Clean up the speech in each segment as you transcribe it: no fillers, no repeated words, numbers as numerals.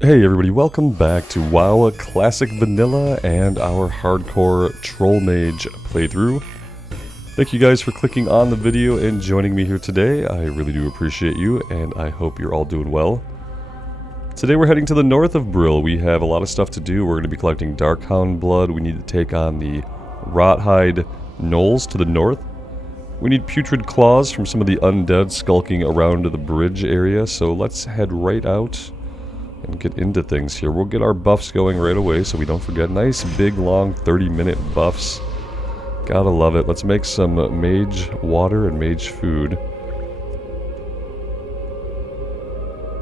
Hey everybody, welcome back to WoW Classic Vanilla and our Hardcore Troll Mage playthrough. Thank you guys for clicking on the video and joining me here today. I really do appreciate you, and I hope you're all doing well. Today we're heading to the north of Brill. We have a lot of stuff to do. We're going to be collecting Darkhound blood. We need to take on the Rothhide Gnolls to the north. We need Putrid Claws from some of the undead skulking around the bridge area, so let's head right out and get into things here. We'll get our buffs going right away so we don't forget. Nice big long 30-minute buffs. Gotta love it. Let's make some mage water and mage food.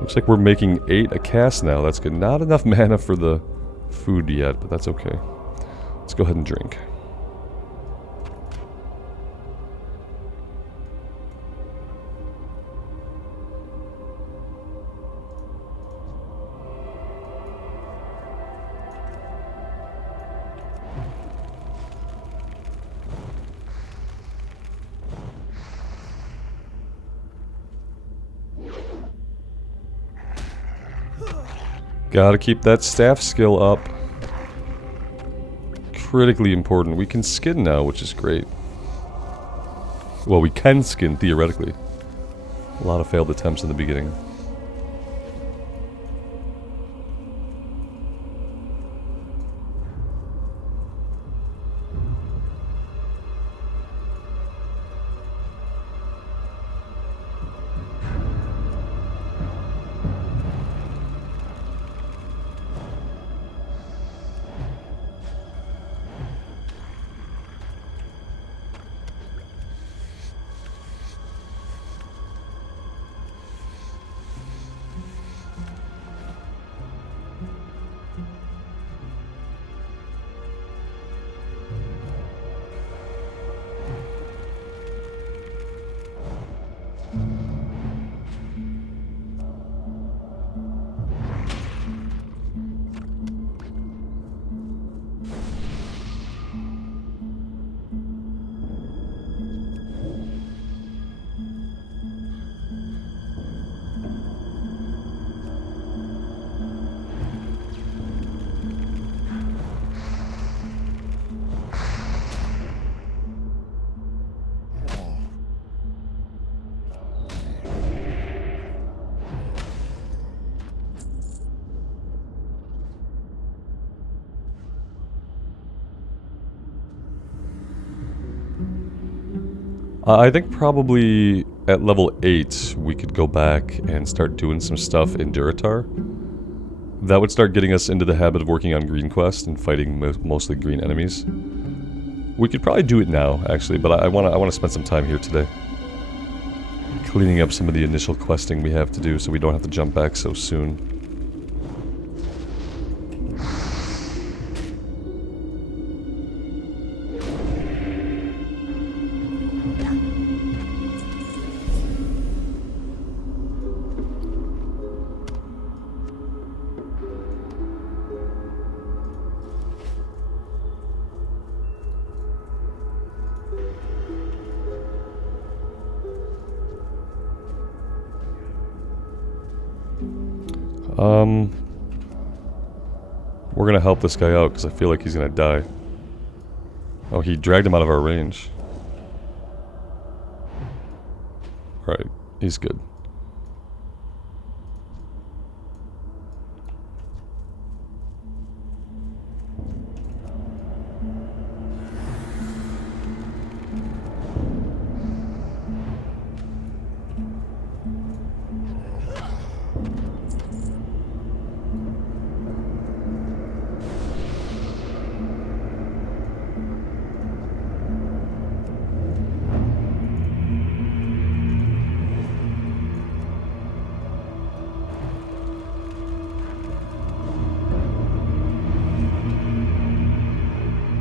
Looks like we're making 8 a cast now. That's good. Not enough mana for the food yet, but that's okay. Let's go ahead and drink. Gotta keep that staff skill up. Critically important. We can skin now, which is great. Well, we can skin, theoretically. A lot of failed attempts in the beginning. I think probably at level 8 we could go back and start doing some stuff in Durotar. That would start getting us into the habit of working on green quests and fighting mostly green enemies. We could probably do it now, actually, but I want to spend some time here today. Cleaning up some of the initial questing we have to do so we don't have to jump back so soon. We're gonna help this guy out because I feel like he's gonna die. Oh, he dragged him out of our range. Alright, he's good.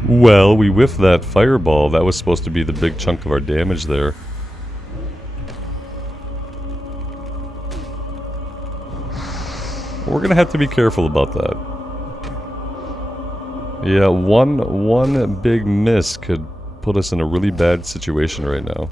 Well, we whiffed that fireball. That was supposed to be the big chunk of our damage there. We're gonna have to be careful about that. Yeah, one big miss could put us in a really bad situation right now.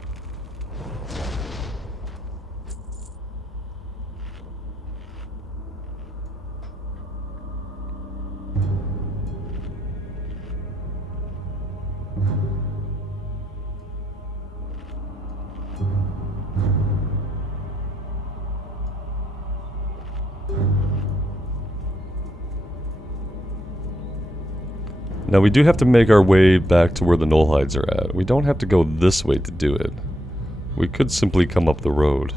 Now we do have to make our way back to where the Null Hides are at. We don't have to go this way to do it. We could simply come up the road.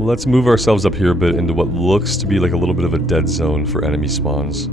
Let's move ourselves up here a bit into what looks to be like a little bit of a dead zone for enemy spawns.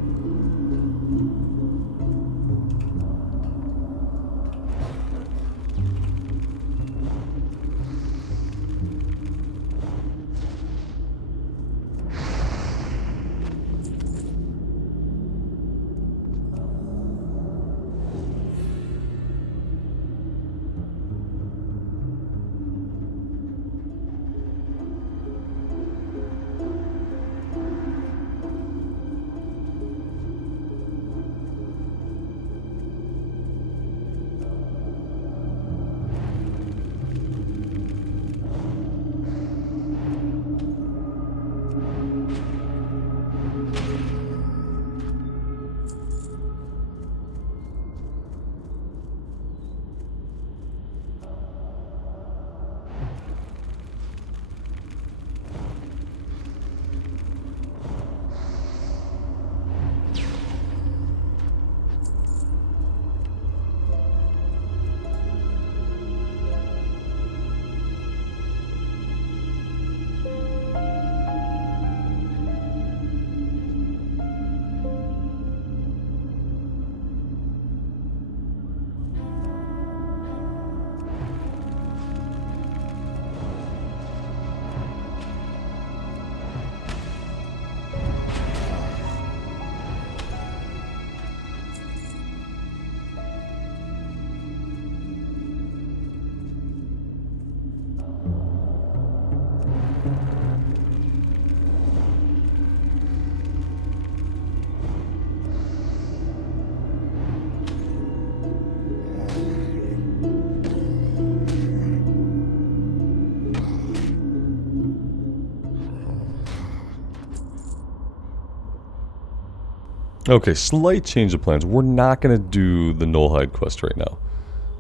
Okay, slight change of plans. We're not going to do the Nullhide quest right now.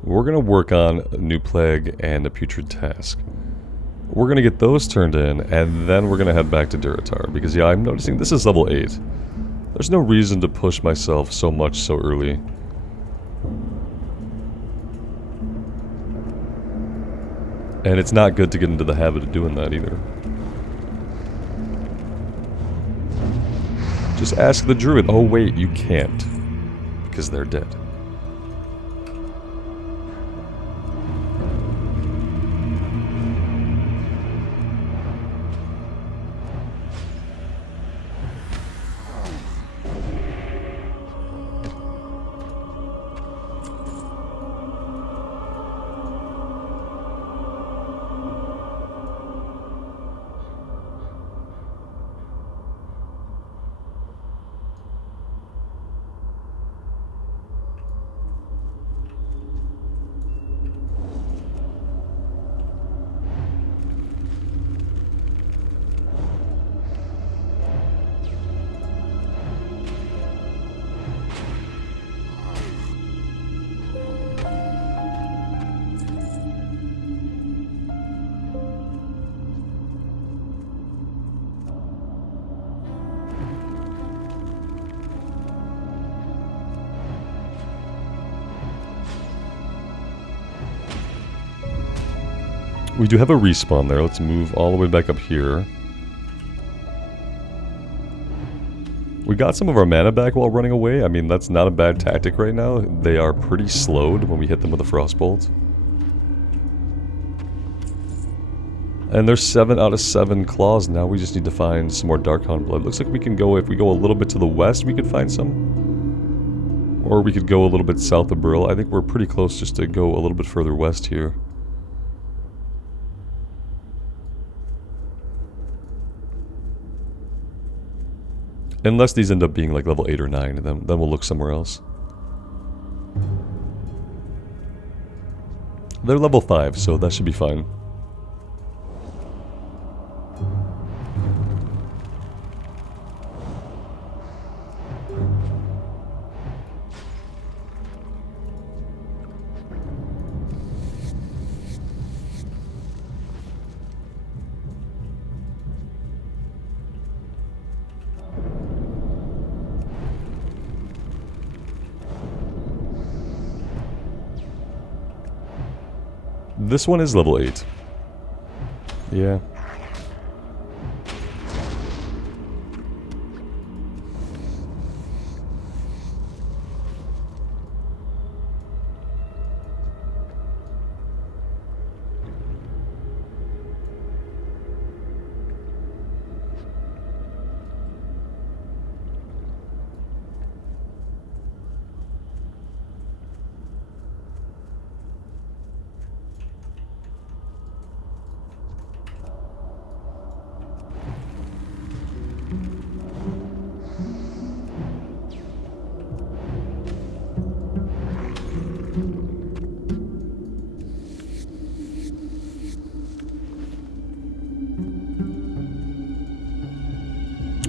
We're going to work on a new plague and a putrid task. We're going to get those turned in, and then we're going to head back to Durotar. Because, yeah, I'm noticing this is level 8. There's no reason to push myself so much so early. And it's not good to get into the habit of doing that either. Just ask the druid. Oh wait, you can't. Because they're dead. We do have a respawn there. Let's move all the way back up here. We got some of our mana back while running away. I mean, that's not a bad tactic right now. They are pretty slowed when we hit them with a frostbolt. And there's 7 out of 7 claws now. We just need to find some more Darkhound blood. Looks like we can go, if we go a little bit to the west, we could find some. Or we could go a little bit south of Brill. I think we're pretty close just to go a little bit further west here. Unless these end up being like level 8 or 9, then we'll look somewhere else. They're level 5, so that should be fine. This one is level 8. Yeah.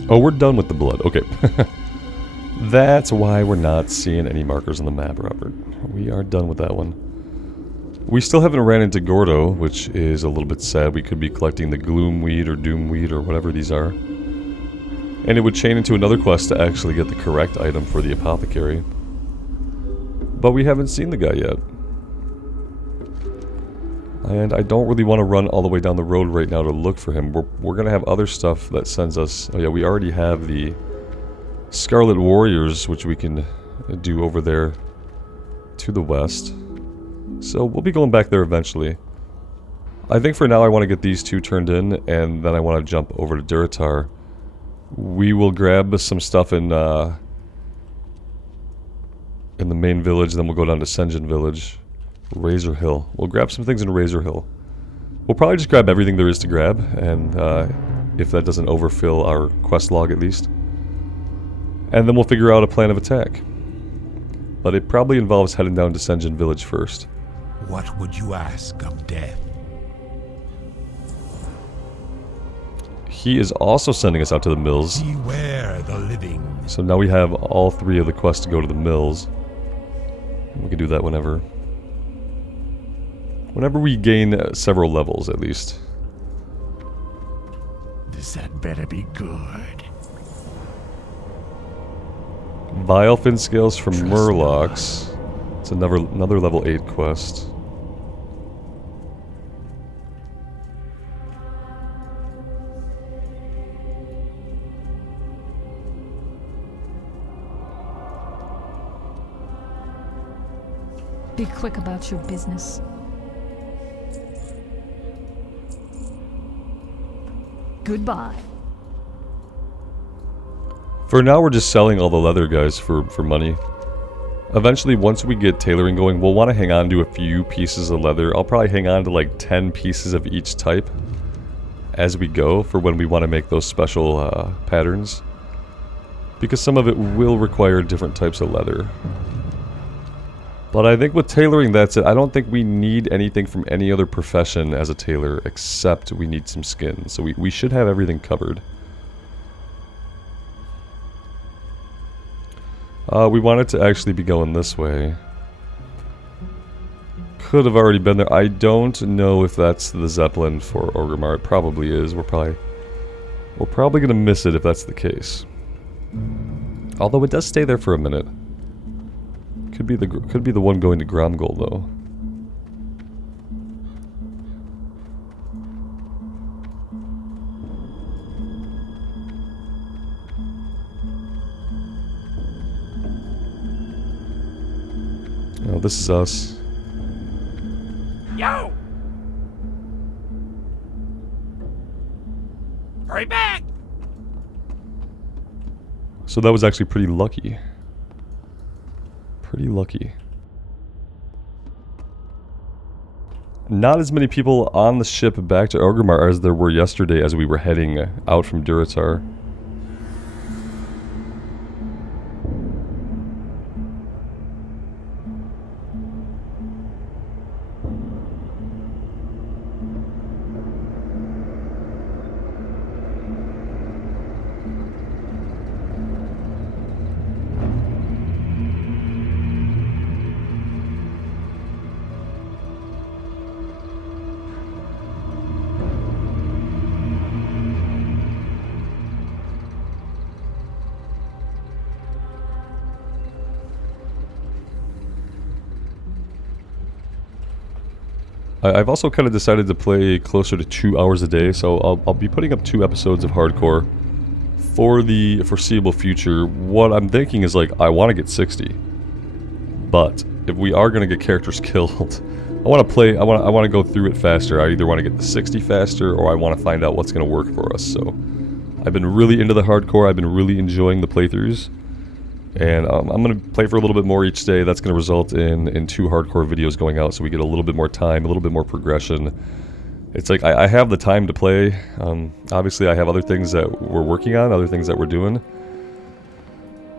Oh, we're done with the blood. Okay. That's why we're not seeing any markers on the map, Robert. We are done with that one. We still haven't ran into Gordo, which is a little bit sad. We could be collecting the Gloom Weed or Doom Weed or whatever these are. And it would chain into another quest to actually get the correct item for the apothecary. But we haven't seen the guy yet. And I don't really want to run all the way down the road right now to look for him. We're going to have other stuff that sends us... Oh yeah, we already have the Scarlet Warriors, which we can do over there to the west. So we'll be going back there eventually. I think for now I want to get these two turned in, and then I want to jump over to Durotar. We will grab some stuff in the main village, then we'll go down to Senjin Village. Razor Hill. We'll grab some things in Razor Hill. We'll probably just grab everything there is to grab, and if that doesn't overfill our quest log at least. And then we'll figure out a plan of attack. But it probably involves heading down to Senjin Village first. What would you ask of death? He is also sending us out to the mills. Beware the living. So now we have all 3 of the quests to go to the mills. We can do that whenever we gain several levels, at least. This had better be good. Vile fin scales from Murlocs. It's another level 8 quest. Be quick about your business. Goodbye. For now, we're just selling all the leather, guys, for money. Eventually, once we get tailoring going, we'll want to hang on to a few pieces of leather. I'll probably hang on to like 10 pieces of each type as we go for when we want to make those special patterns. Because some of it will require different types of leather. But I think with tailoring, that's it. I don't think we need anything from any other profession as a tailor, except we need some skin. So we should have everything covered. We wanted to actually be going this way. Could have already been there. I don't know if that's the Zeppelin for Orgrimmar. It probably is. We're probably going to miss it if that's the case. Although it does stay there for a minute. Could be the one going to Gromgol, though. Oh, this is us. Yo! So that was actually pretty lucky. Pretty lucky. Not as many people on the ship back to Orgrimmar as there were yesterday as we were heading out from Durotar. I've also kind of decided to play closer to 2 hours a day, so I'll be putting up 2 episodes of hardcore for the foreseeable future. What I'm thinking is, like, I want to get 60, but if we are going to get characters killed, I want to go through it faster. I either want to get the 60 faster, or I want to find out what's going to work for us. So I've been really into the hardcore. I've been really enjoying the playthroughs. And I'm going to play for a little bit more each day. That's going to result in 2 hardcore videos going out, so we get a little bit more time, a little bit more progression. It's like, I have the time to play. Obviously, I have other things that we're working on, other things that we're doing.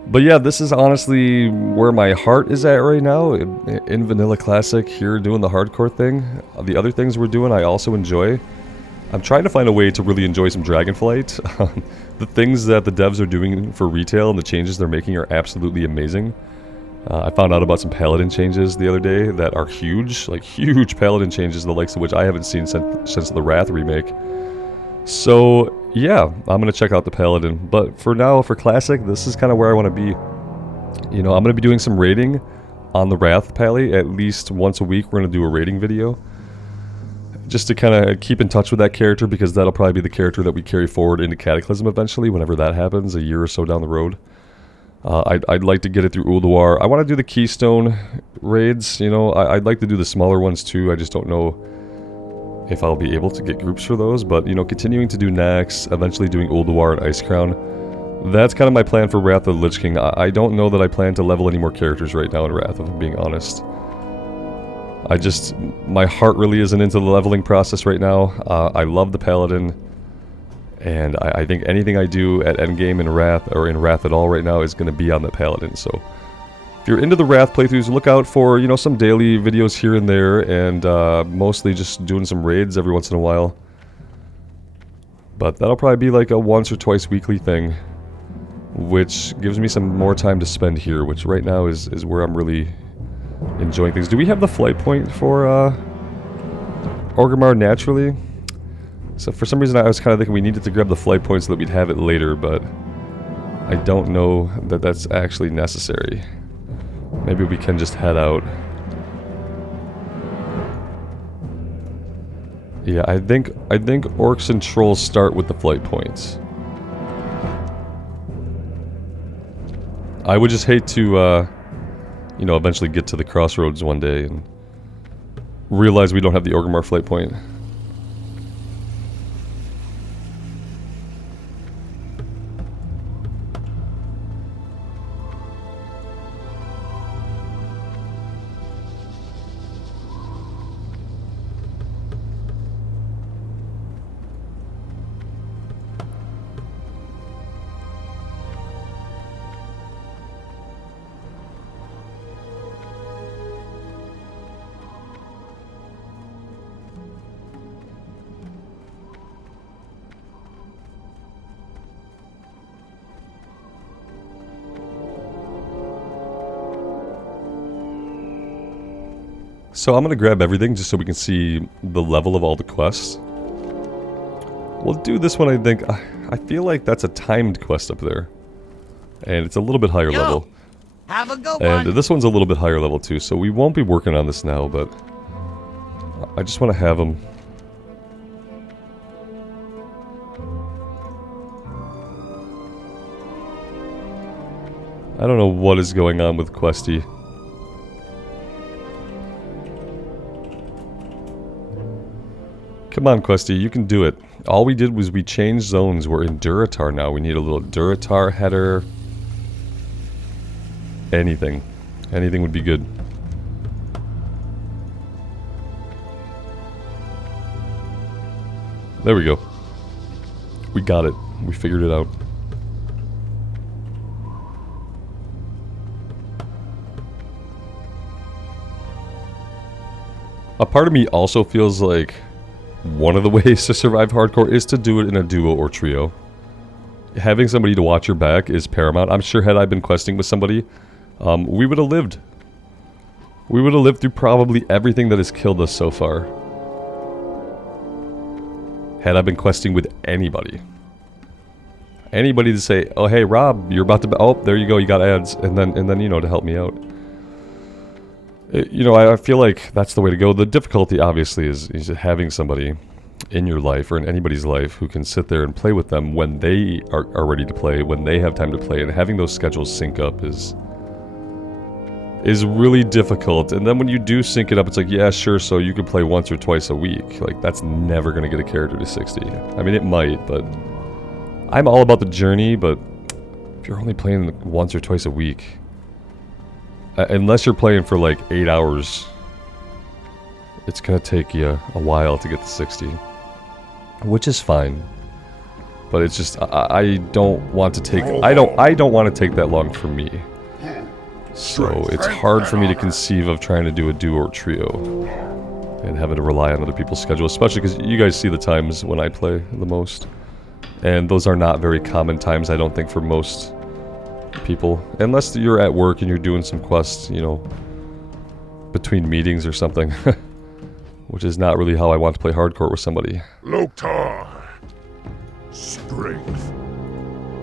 But yeah, this is honestly where my heart is at right now, in Vanilla Classic, here doing the hardcore thing. The other things we're doing, I also enjoy. I'm trying to find a way to really enjoy some Dragonflight. The things that the devs are doing for retail and the changes they're making are absolutely amazing. I found out about some Paladin changes the other day that are huge, like huge Paladin changes, the likes of which I haven't seen since the Wrath remake. So yeah, I'm going to check out the Paladin. But for now, for Classic, this is kind of where I want to be. You know, I'm going to be doing some raiding on the Wrath Pally at least once a week. We're going to do a raiding video, just to kind of keep in touch with that character, because that'll probably be the character that we carry forward into Cataclysm eventually, whenever that happens, a year or so down the road. I'd like to get it through Ulduar. I want to do the Keystone raids, you know, I'd like to do the smaller ones too. I just don't know if I'll be able to get groups for those, but, you know, continuing to do Nax, eventually doing Ulduar and Icecrown. That's kind of my plan for Wrath of the Lich King. I don't know that I plan to level any more characters right now in Wrath, if I'm being honest. My heart really isn't into the leveling process right now. I love the Paladin, and I think anything I do at endgame in Wrath, or in Wrath at all right now, is going to be on the Paladin. So if you're into the Wrath playthroughs, look out for, you know, some daily videos here and there, and mostly just doing some raids every once in a while. But that'll probably be like a once or twice weekly thing, which gives me some more time to spend here, which right now is where I'm really enjoying things. Do we have the flight point for Orgrimmar naturally? So for some reason I was kind of thinking we needed to grab the flight point so that we'd have it later, but I don't know that that's actually necessary. Maybe we can just head out. Yeah, I think orcs and trolls start with the flight points. I would just hate to you know, eventually get to the crossroads one day and realize we don't have the Orgrimmar flight point. So I'm going to grab everything just so we can see the level of all the quests. We'll do this one, I think. I feel like that's a timed quest up there. And it's a little bit higher level. Have a good And one. this one's a little bit higher level too, so we won't be working on this now, but I just want to have them. I don't know what is going on with Questy. Come on, Questy, you can do it. All we did was we changed zones. We're in Durotar now. We need a little Durotar header. anything. Anything would be good. There we go. We got it. We figured it out. A part of me also feels like one of the ways to survive hardcore is to do it in a duo or trio. Having somebody to watch your back is paramount. I'm sure had I been questing with somebody, we would have lived. We would have lived through probably everything that has killed us so far. Had I been questing with anybody. Anybody to say, oh hey Rob, you're about to, oh there you go, you got ads, and then you know, to help me out. You know, I feel like that's the way to go. The difficulty, obviously, is having somebody in your life, or in anybody's life, who can sit there and play with them when they are ready to play, when they have time to play, and having those schedules sync up is really difficult. And then when you do sync it up, it's like, yeah, sure, so you can play once or twice a week. Like, that's never going to get a character to 60. I mean, it might, but I'm all about the journey, but if you're only playing once or twice a week... unless you're playing for like 8 hours, it's gonna take you a while to get to 60, which is fine. But it's just I don't want to take I don't want to take that long for me. So it's hard for me to conceive of trying to do a duo or trio and having to rely on other people's schedule, especially because you guys see the times when I play the most, and those are not very common times, I don't think, for most people, unless you're at work and you're doing some quests, you know, between meetings or something. Which is not really how I want to play hardcore with somebody. Durotar. Strength.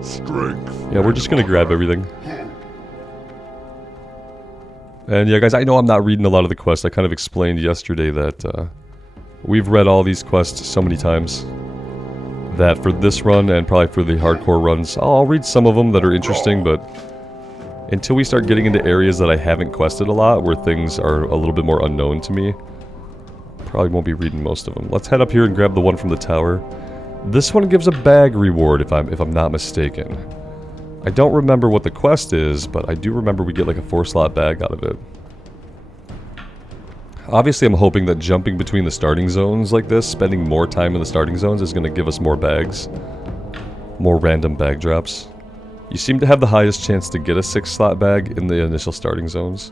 Strength. Yeah, we're just gonna grab everything. And yeah, guys, I know I'm not reading a lot of the quests. I kind of explained yesterday that we've read all these quests so many times that for this run, and probably for the hardcore runs, I'll read some of them that are interesting, but until we start getting into areas that I haven't quested a lot, where things are a little bit more unknown to me, probably won't be reading most of them. Let's head up here and grab the one from the tower. This one gives a bag reward, if I'm not mistaken. I don't remember what the quest is, but I do remember we get like a 4-slot bag out of it. Obviously, I'm hoping that jumping between the starting zones like this, spending more time in the starting zones, is going to give us more bags. More random bag drops. You seem to have the highest chance to get a 6-slot bag in the initial starting zones.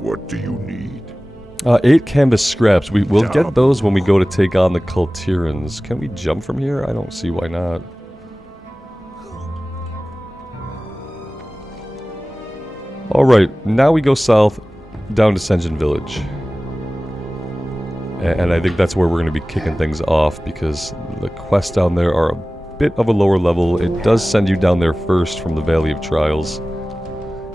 What do you need? 8 canvas scraps. We will get those when we go to take on the Cultirans. Can we jump from here? I don't see why not. Alright, now we go south down to Senjin Village. And I think that's where we're going to be kicking things off, because the quests down there are a bit of a lower level. It does send you down there first from the Valley of Trials.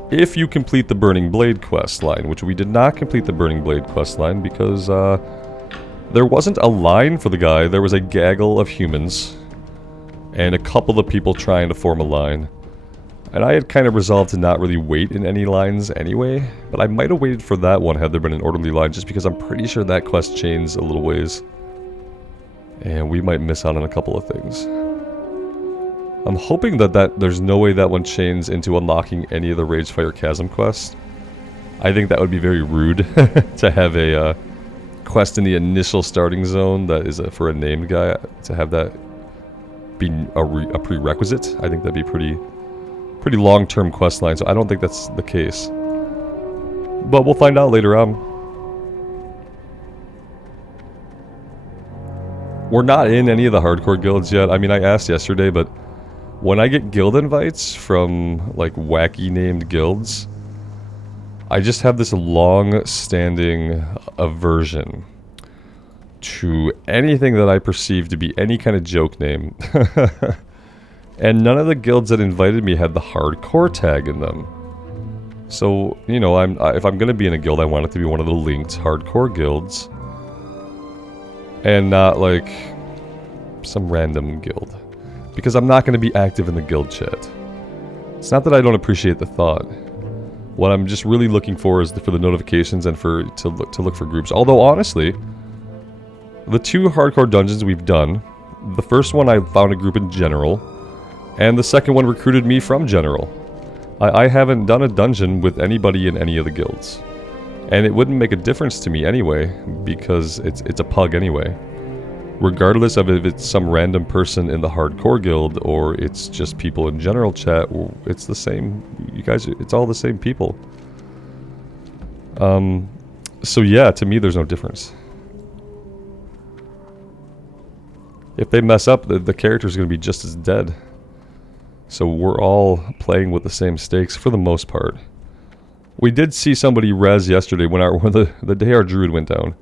If you complete the Burning Blade quest line, which we did not complete the Burning Blade quest line because there wasn't a line for the guy. There was a gaggle of humans and a couple of people trying to form a line. And I had kind of resolved to not really wait in any lines anyway, but I might have waited for that one had there been an orderly line, just because I'm pretty sure that quest chains a little ways. And we might miss out on a couple of things. I'm hoping that there's no way that one chains into unlocking any of the Ragefire Chasm quests. I think that would be very rude to have a quest in the initial starting zone that is for a named guy, to have that be a prerequisite. I think that'd be pretty long-term quest line, so I don't think that's the case. But we'll find out later on. We're not in any of the hardcore guilds yet. I mean, I asked yesterday, but when I get guild invites from, like, wacky named guilds, I just have this long-standing aversion to anything that I perceive to be any kind of joke name. And none of the guilds that invited me had the hardcore tag in them. So, you know, if I'm going to be in a guild, I want it to be one of the linked hardcore guilds. And not, like, some random guild. Because I'm not going to be active in the guild chat. It's not that I don't appreciate the thought. What I'm just really looking for is for the notifications and to look for groups. Although honestly, the 2 hardcore dungeons we've done, the first one I found a group in general, and the second one recruited me from general. I haven't done a dungeon with anybody in any of the guilds. And it wouldn't make a difference to me anyway, because it's a pug anyway. Regardless of if it's some random person in the hardcore guild, or it's just people in general chat, it's the same. You guys, it's all the same people. So yeah, to me there's no difference. If they mess up, the character's going to be just as dead. So we're all playing with the same stakes for the most part. We did see somebody res yesterday when the day our druid went down.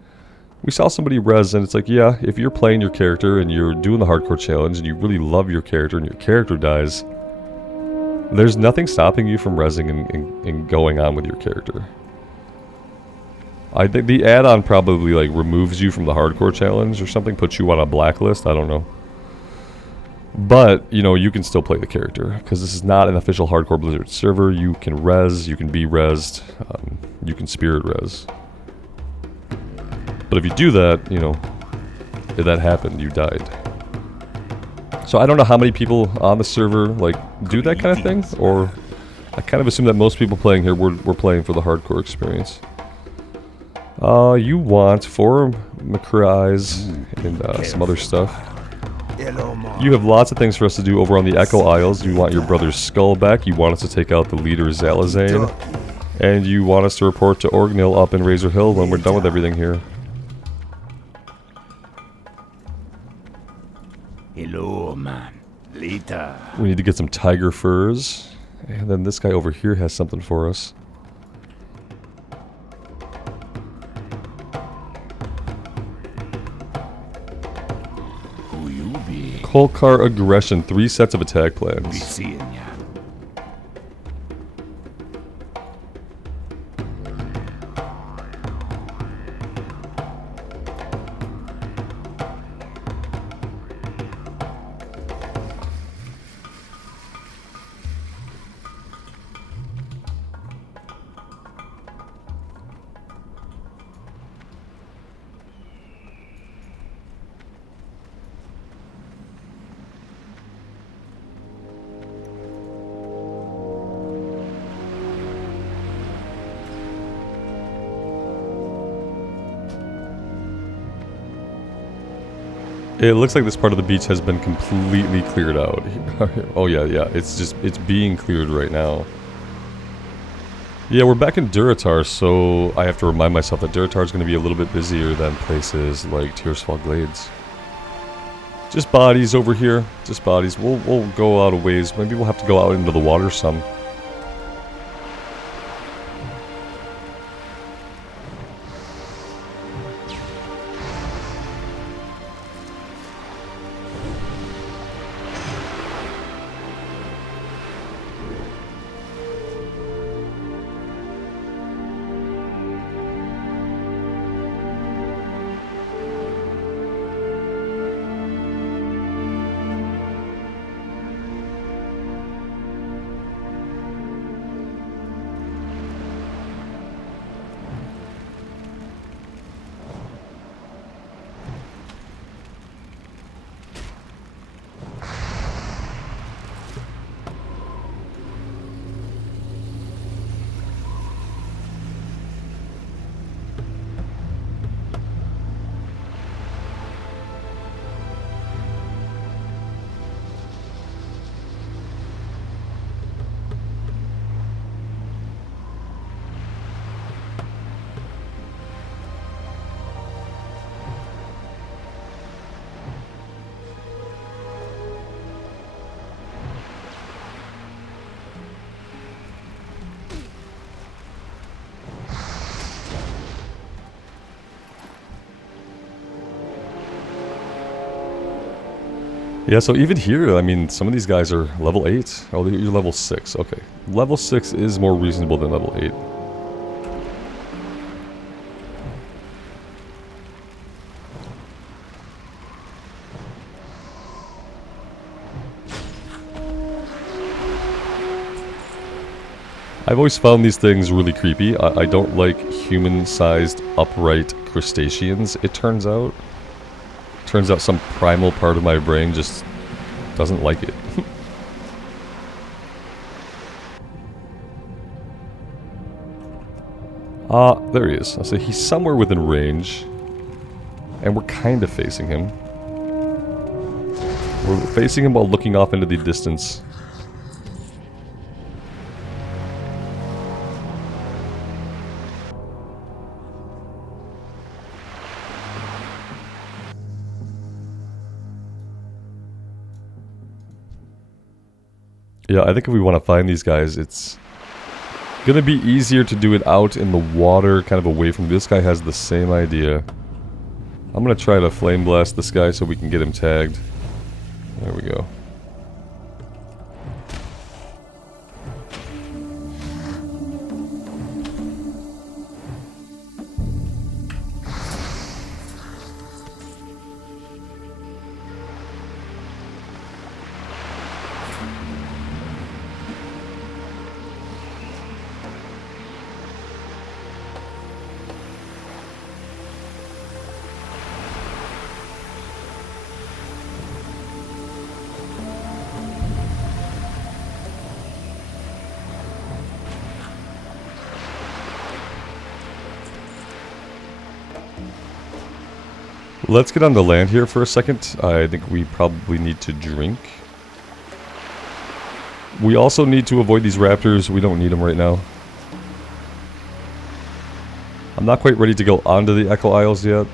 We saw somebody res, and it's like, yeah, if you're playing your character and you're doing the hardcore challenge and you really love your character and your character dies, there's nothing stopping you from resing and going on with your character. I think the add-on probably like removes you from the hardcore challenge or something, puts you on a blacklist, I don't know. But, you know, you can still play the character, because this is not an official Hardcore Blizzard server. You can res, you can be resed, you can spirit res. But if you do that, you know, if that happened, you died. So I don't know how many people on the server, like, do that kind of thing, or I kind of assume that most people playing here, we're playing for the hardcore experience. You want 4 Macra eyes and some other stuff. You have lots of things for us to do over on the Echo Isles. You want your brother's skull back, you want us to take out the leader Zalazane, and you want us to report to Orgnil up in Razor Hill when we're done with everything here. Hello, man. Later. We need to get some tiger furs, and then this guy over here has something for us. Kolkar Aggression, 3 sets of attack Be plans. seeing ya. It looks like this part of the beach has been completely cleared out. Oh yeah, it's being cleared right now. Yeah, we're back in Durotar, so I have to remind myself that Durotar is going to be a little bit busier than places like Tearsfall Glades. Just bodies over here, just bodies. We'll go out a ways. Maybe we'll have to go out into the water some. Yeah, so even here, I mean, some of these guys are level 8. Oh, you're level 6. Okay. Level 6 is more reasonable than level 8. I've always found these things really creepy. I don't like human-sized upright crustaceans, it turns out. Turns out some primal part of my brain just doesn't like it. There he is. I'll say he's somewhere within range. And we're kind of facing him. We're facing him while looking off into the distance. Yeah, I think if we want to find these guys, it's gonna be easier to do it out in the water, kind of away from... This guy has the same idea. I'm gonna try to flame blast this guy so we can get him tagged. There we go. Let's get on the land here for a second. I think we probably need to drink. We also need to avoid these raptors. We don't need them right now. I'm not quite ready to go onto the Echo Isles yet.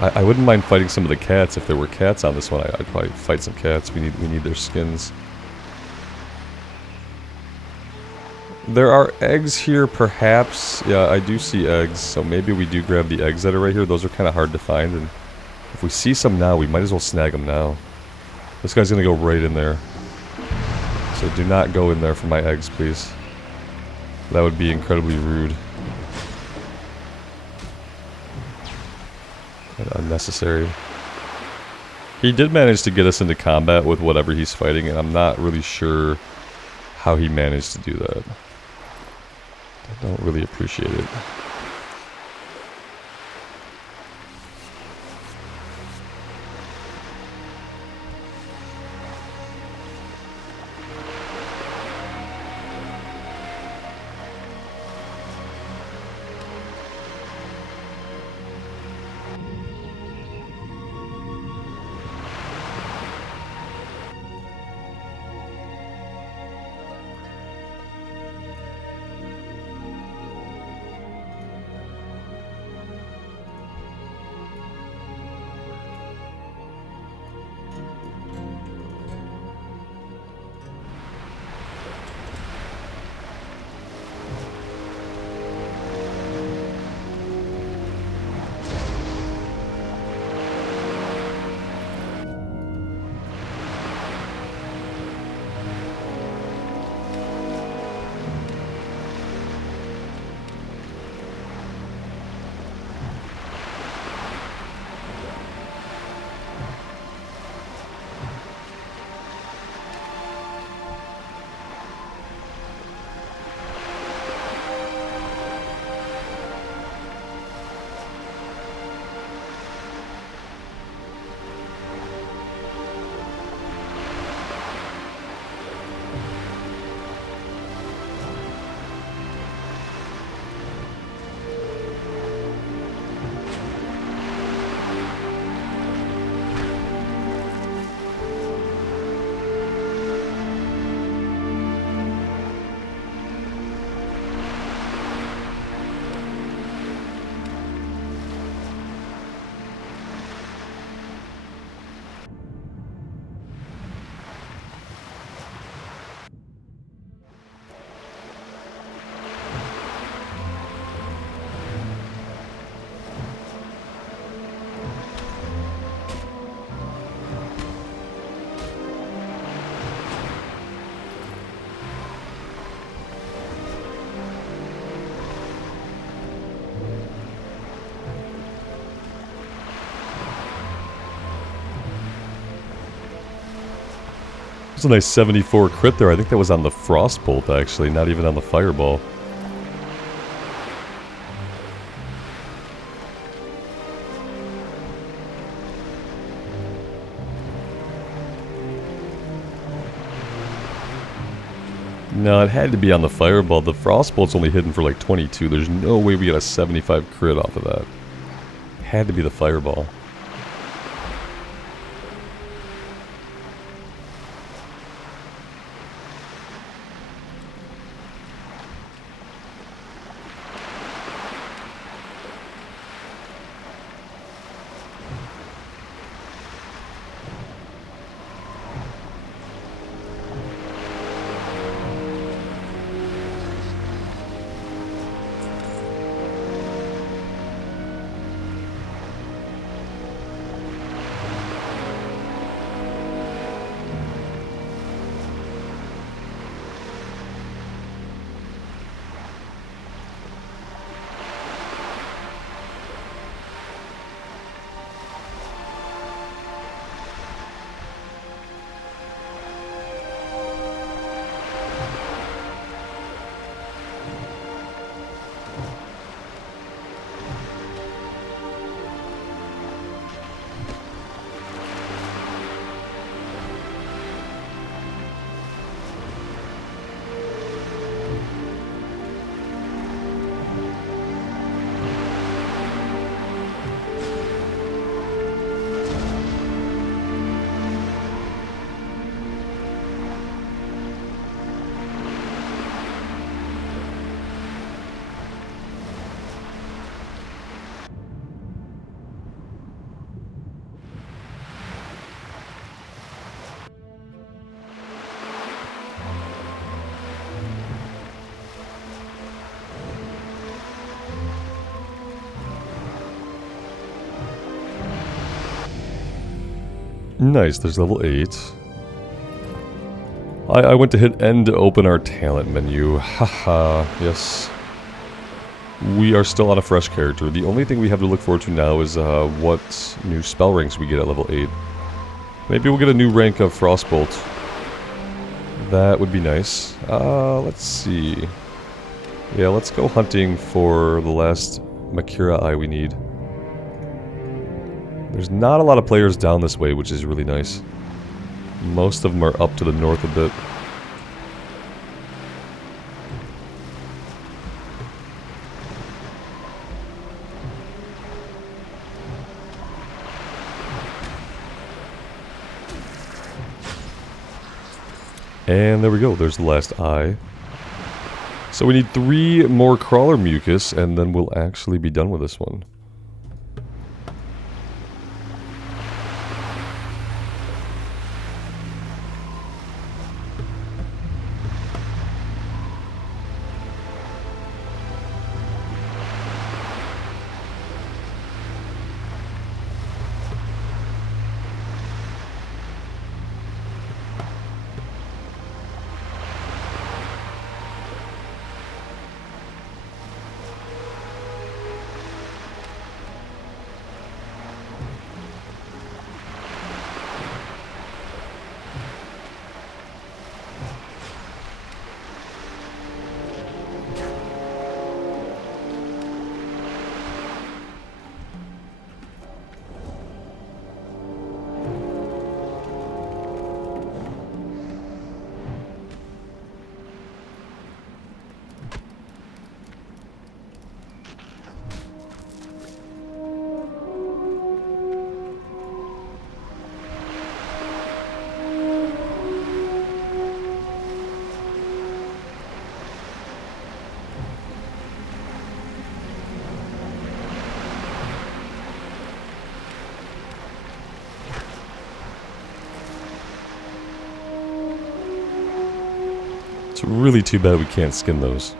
I wouldn't mind fighting some of the cats. If there were cats on this one, I'd probably fight some cats. We need their skins. There are eggs here, perhaps. Yeah, I do see eggs, so maybe we do grab the eggs that are right here. Those are kind of hard to find, and if we see some now, we might as well snag them now. This guy's gonna go right in there. So do not go in there for my eggs, please. That would be incredibly rude. And unnecessary. He did manage to get us into combat with whatever he's fighting, and I'm not really sure how he managed to do that. I don't really appreciate it. It's a nice 74 crit there. I think that was on the Frostbolt, actually, not even on the Fireball. No, it had to be on the Fireball. The Frostbolt's only hidden for like 22. There's no way we got a 75 crit off of that. Had to be the Fireball. Nice, there's level 8. I went to hit N to open our talent menu. Haha, yes. We are still on a fresh character. The only thing we have to look forward to now is what new spell ranks we get at level 8. Maybe we'll get a new rank of Frostbolt. That would be nice. Let's see. Yeah, let's go hunting for the last Makira eye we need. There's not a lot of players down this way, which is really nice. Most of them are up to the north a bit. And there we go, there's the last eye. So we need 3 more crawler mucus, and then we'll actually be done with this one. It's really too bad we can't skin those.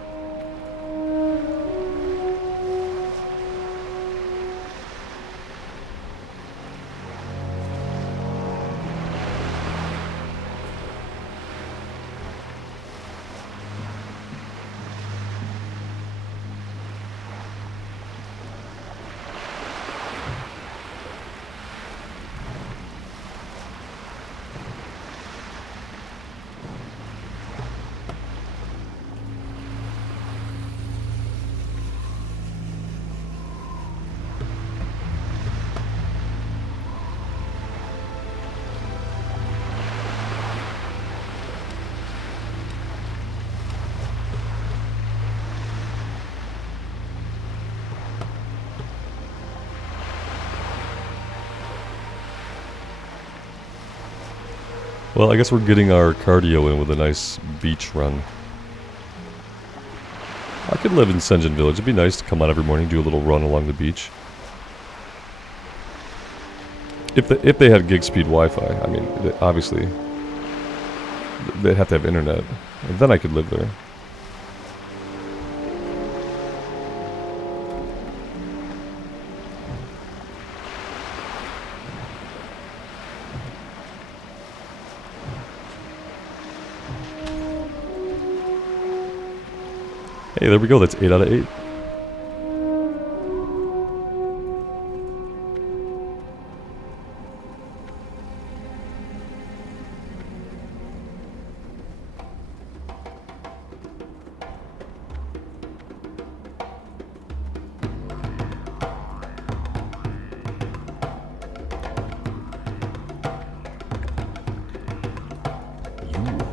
Well, I guess we're getting our cardio in with a nice beach run. I could live in Senjin Village. It'd be nice to come out every morning, do a little run along the beach. If they had gig speed Wi-Fi, I mean, obviously they'd have to have internet, and then I could live there. Hey, there we go. That's 8 out of 8.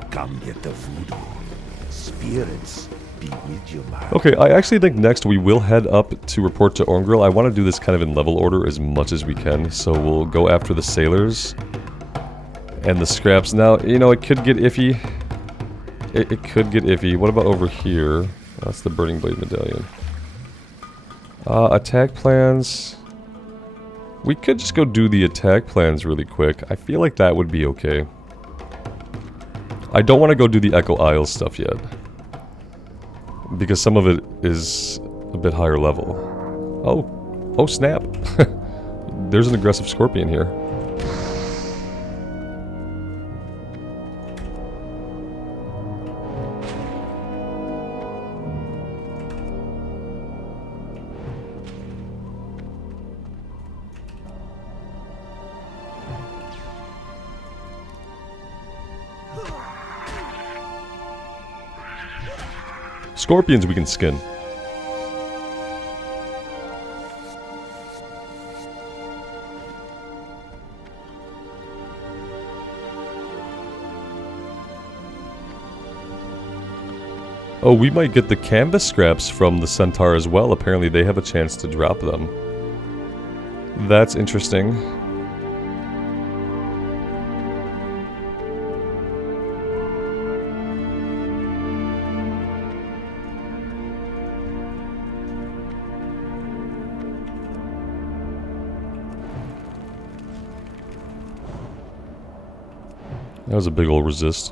Come get the voodoo. Spirits be with you, man. Okay, I actually think next we will head up to report to Orngrill. I want to do this kind of in level order as much as we can, so we'll go after the sailors and the scraps. Now, you know, it could get iffy. It could get iffy. What about over here? That's the Burning Blade Medallion. Attack plans. We could just go do the attack plans really quick. I feel like that would be okay. I don't want to go do the Echo Isles stuff yet, because some of it is a bit higher level. Oh snap. There's an aggressive scorpion here. Scorpions we can skin. Oh, we might get the canvas scraps from the Centaur as well. Apparently they have a chance to drop them. That's interesting. That was a big old resist.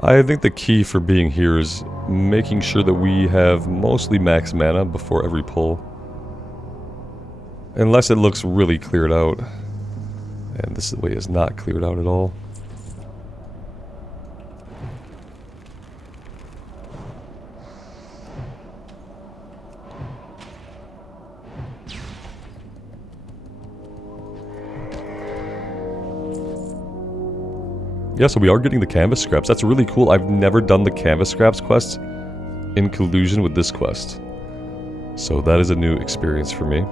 I think the key for being here is making sure that we have mostly max mana before every pull. Unless it looks really cleared out. And this way is not cleared out at all. Yeah, so we are getting the canvas scraps. That's really cool. I've never done the canvas scraps quest in collusion with this quest. So that is a new experience for me.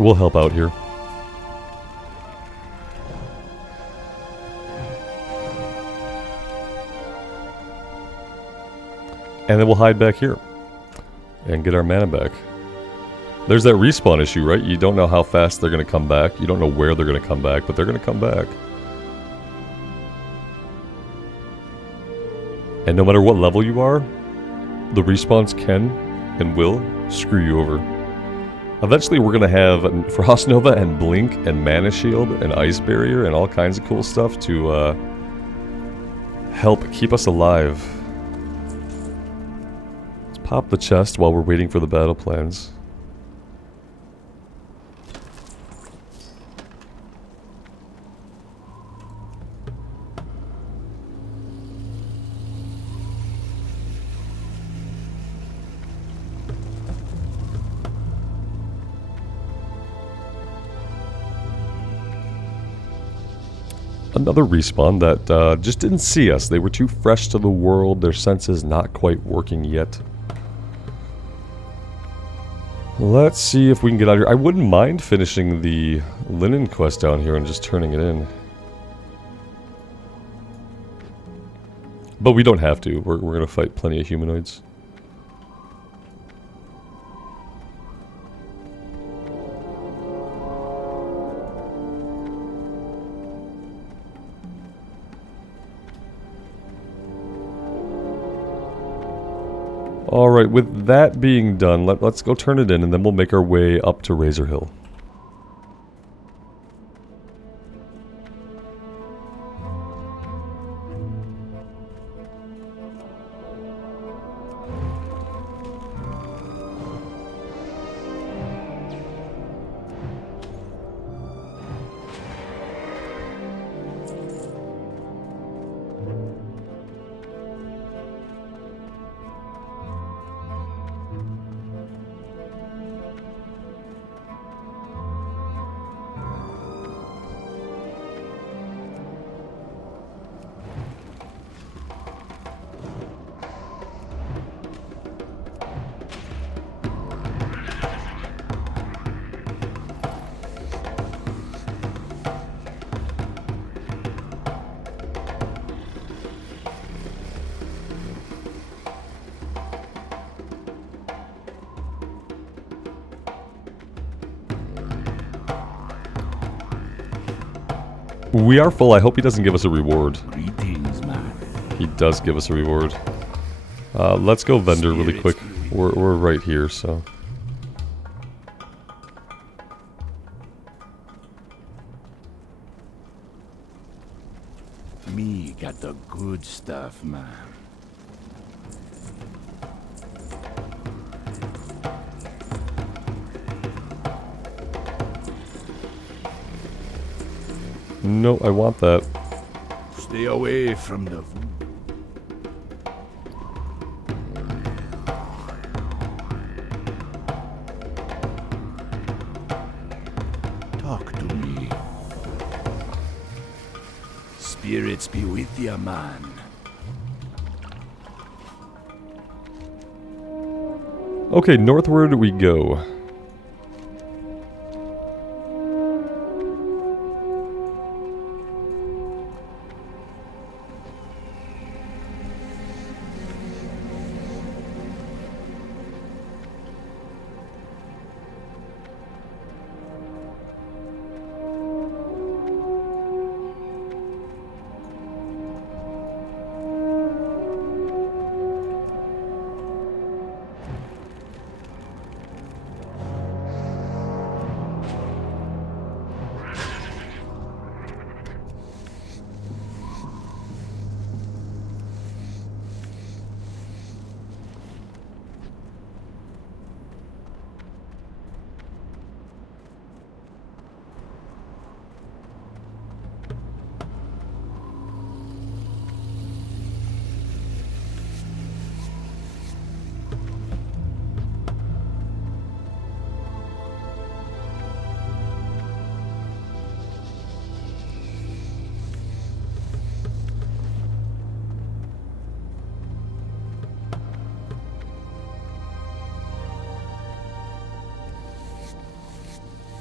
We'll help out here. And then we'll hide back here. And get our mana back. There's that respawn issue, right? You don't know how fast they're going to come back. You don't know where they're going to come back, but they're going to come back. And no matter what level you are, the respawns can and will screw you over. Eventually we're going to have Frost Nova and Blink and Mana Shield and Ice Barrier and all kinds of cool stuff to help keep us alive. Let's pop the chest while we're waiting for the battle plans. Another respawn that just didn't see us. They were too fresh to the world. Their senses not quite working yet. Let's see if we can get out of here. I wouldn't mind finishing the linen quest down here and just turning it in. But we don't have to. We're going to fight plenty of humanoids. Alright, with that being done, let's go turn it in and then we'll make our way up to Razor Hill. We are full. I hope he doesn't give us a reward. Greetings, man. He does give us a reward. Let's go vendor really quick. We're right here, so. Me got the good stuff, man. No, I want that. Stay away from the voodoo. Talk to me. Spirits be with ya, man. Okay, northward we go.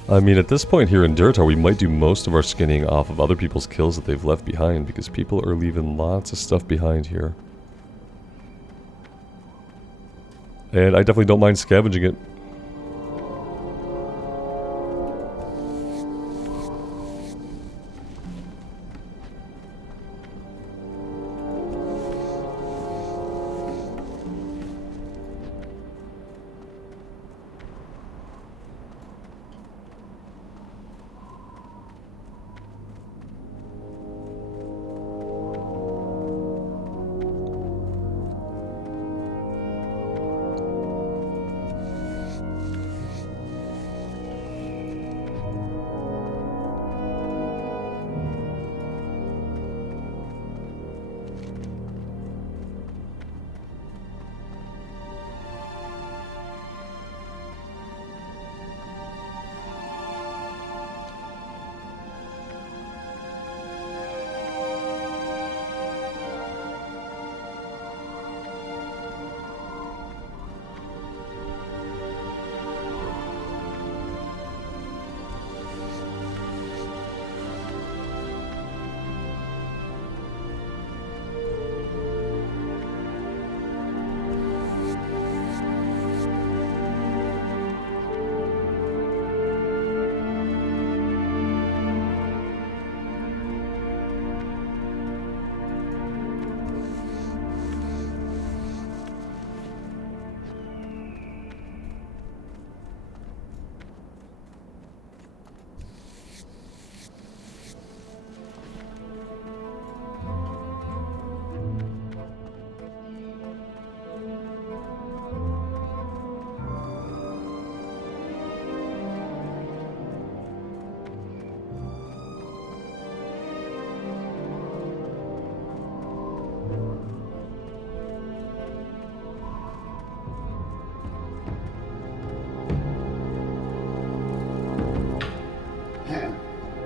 I mean, at this point here in Durotar, we might do most of our skinning off of other people's kills that they've left behind, because people are leaving lots of stuff behind here. And I definitely don't mind scavenging it.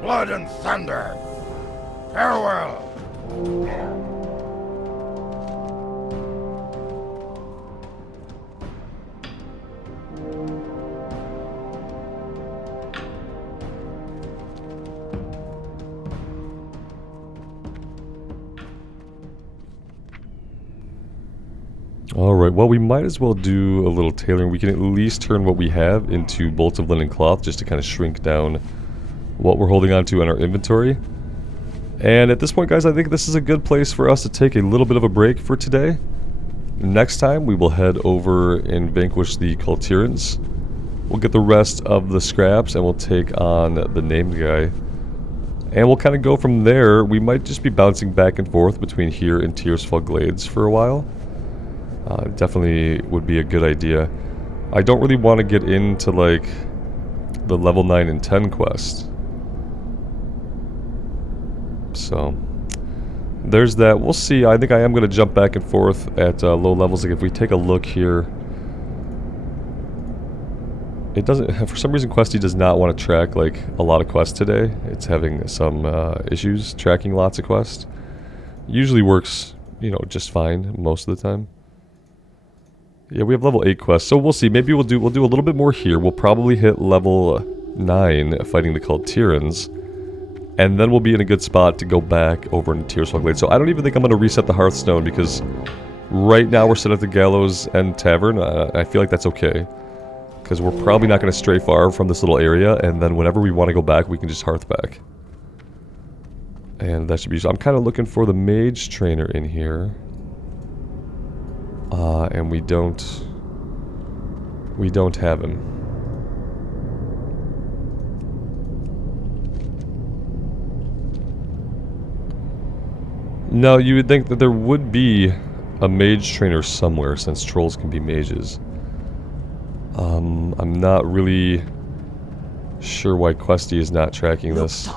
Blood and thunder! Farewell! Alright, well we might as well do a little tailoring. We can at least turn what we have into bolts of linen cloth just to kind of shrink down what we're holding on to in our inventory. And at this point, guys, I think this is a good place for us to take a little bit of a break for today. Next time, we will head over and vanquish the Cultirans. We'll get the rest of the scraps and we'll take on the named guy. And we'll kind of go from there. We might just be bouncing back and forth between here and Tearsfall Glades for a while. Definitely would be a good idea. I don't really want to get into, like, the level 9 and 10 quest. So, there's that. We'll see. I think I am going to jump back and forth at low levels. Like, if we take a look here, it doesn't, for some reason, Questy does not want to track, like, a lot of quests today. It's having some issues tracking lots of quests. Usually works, you know, just fine most of the time. Yeah, we have level 8 quests, so we'll see. Maybe we'll do a little bit more here. We'll probably hit level 9 fighting the Cultirans. And then we'll be in a good spot to go back over into Tearsfall Glade. So I don't even think I'm going to reset the Hearthstone because right now we're set at the Gallows End Tavern. I feel like that's okay. Because we're probably not going to stray far from this little area. And then whenever we want to go back, we can just Hearth back. And that should be... So I'm kind of looking for the Mage Trainer in here. And we don't have him. No, you would think that there would be a mage trainer somewhere, since trolls can be mages. I'm not really sure why Questy is not tracking this.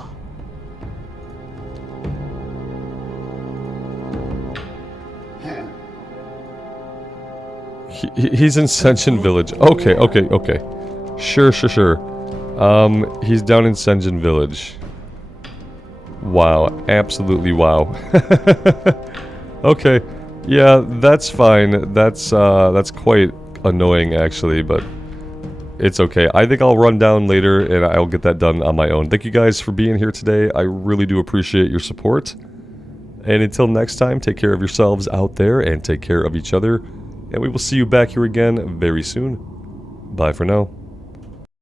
He's in Senjin Village. Okay. Sure. He's down in Senjin Village. Wow, absolutely wow. Okay, yeah, that's fine. That's quite annoying actually, but It's okay. I think I'll run down later and I'll get that done on my own. Thank you guys for being here today. I really do appreciate your support. And until next time, take care of yourselves out there and take care of each other. And we will see you back here again very soon. Bye for now.